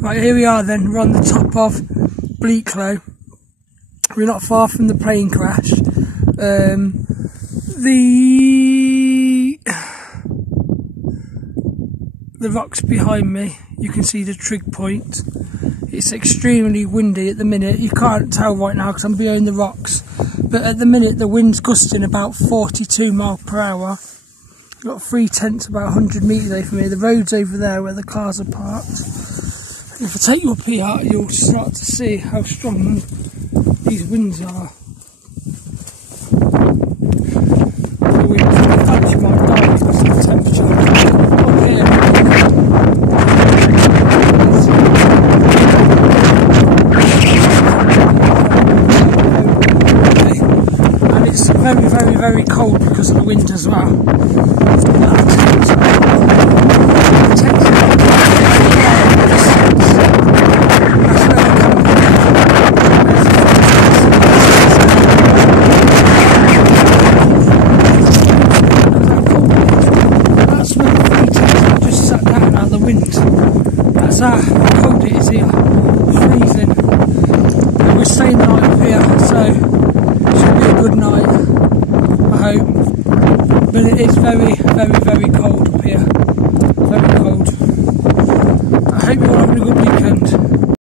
Right, here we are then, we're on the top of Bleaklow. We're not far from the plane crash. The rocks behind me, you can see the trig point. It's extremely windy at the minute. You can't tell right now because I'm behind the rocks. But at the minute the wind's gusting about 42 miles per hour. We've got 3 tents about 100 metres away from here. The road's over there where the cars are parked. If I take you up here, you'll start to see how strong these winds are. The winds actually might die because of the temperature. Up here, and it's very, very, very cold because of the wind as well. That's how cold it is here, freezing, and we're staying the night up here, so it should be a good night, I hope, but it is very, very, very cold up here, very cold. I hope you're all having a good weekend.